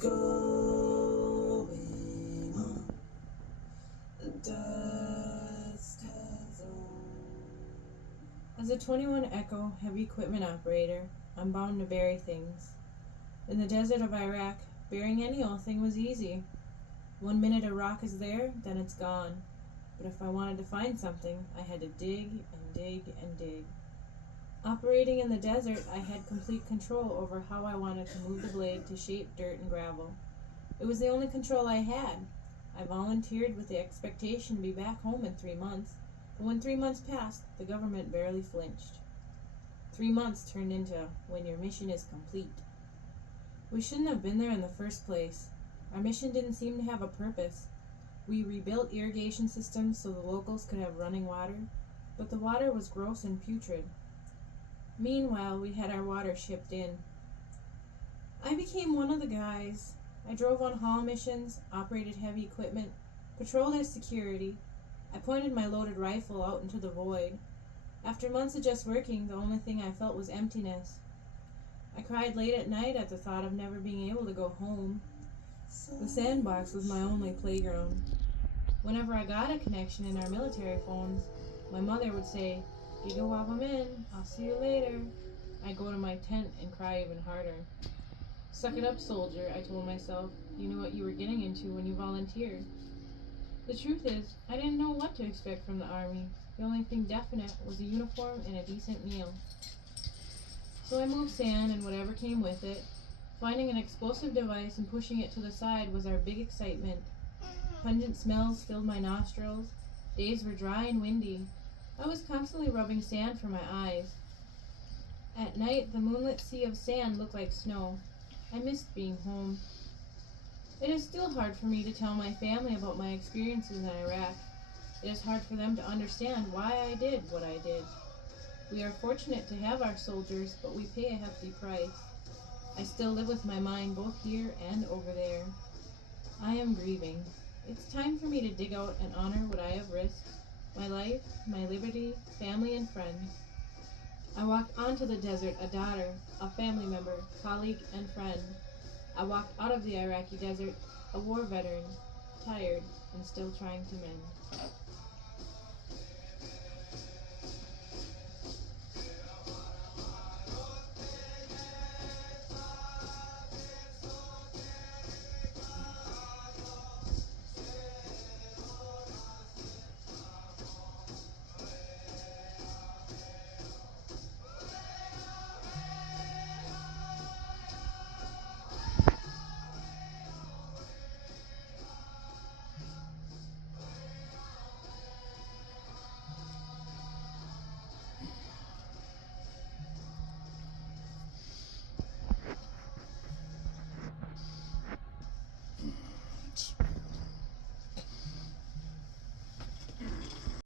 going on. The dust has As a 21 Echo heavy equipment operator, I'm bound to bury things. In the desert of Iraq, burying any old thing was easy. 1 minute a rock is there, then it's gone. But if I wanted to find something, I had to dig and dig and dig. Operating in the desert, I had complete control over how I wanted to move the blade to shape dirt and gravel. It was the only control I had. I volunteered with the expectation to be back home in 3 months, but when 3 months passed, the government barely flinched. 3 months turned into when your mission is complete. We shouldn't have been there in the first place. Our mission didn't seem to have a purpose. We rebuilt irrigation systems so the locals could have running water, but the water was gross and putrid. Meanwhile, we had our water shipped in. I became one of the guys. I drove on haul missions, operated heavy equipment, patrolled as security. I pointed my loaded rifle out into the void. After months of just working, the only thing I felt was emptiness. I cried late at night at the thought of never being able to go home. The sandbox was my only playground. Whenever I got a connection in our military phones, my mother would say, "Gigawob, I'm in. I'll see you later." I'd go to my tent and cry even harder. "Suck it up, soldier," I told myself. "You knew what you were getting into when you volunteered." The truth is, I didn't know what to expect from the Army. The only thing definite was a uniform and a decent meal. So I moved sand and whatever came with it. Finding an explosive device and pushing it to the side was our big excitement. Pungent smells filled my nostrils. Days were dry and windy. I was constantly rubbing sand from my eyes. At night, the moonlit sea of sand looked like snow. I missed being home. It is still hard for me to tell my family about my experiences in Iraq. It is hard for them to understand why I did what I did. We are fortunate to have our soldiers, but we pay a hefty price. I still live with my mind both here and over there. I am grieving. It's time for me to dig out and honor what I have risked. My life, my liberty, family, and friends. I walked onto the desert a daughter, a family member, colleague, and friend. I walked out of the Iraqi desert a war veteran, tired and still trying to mend.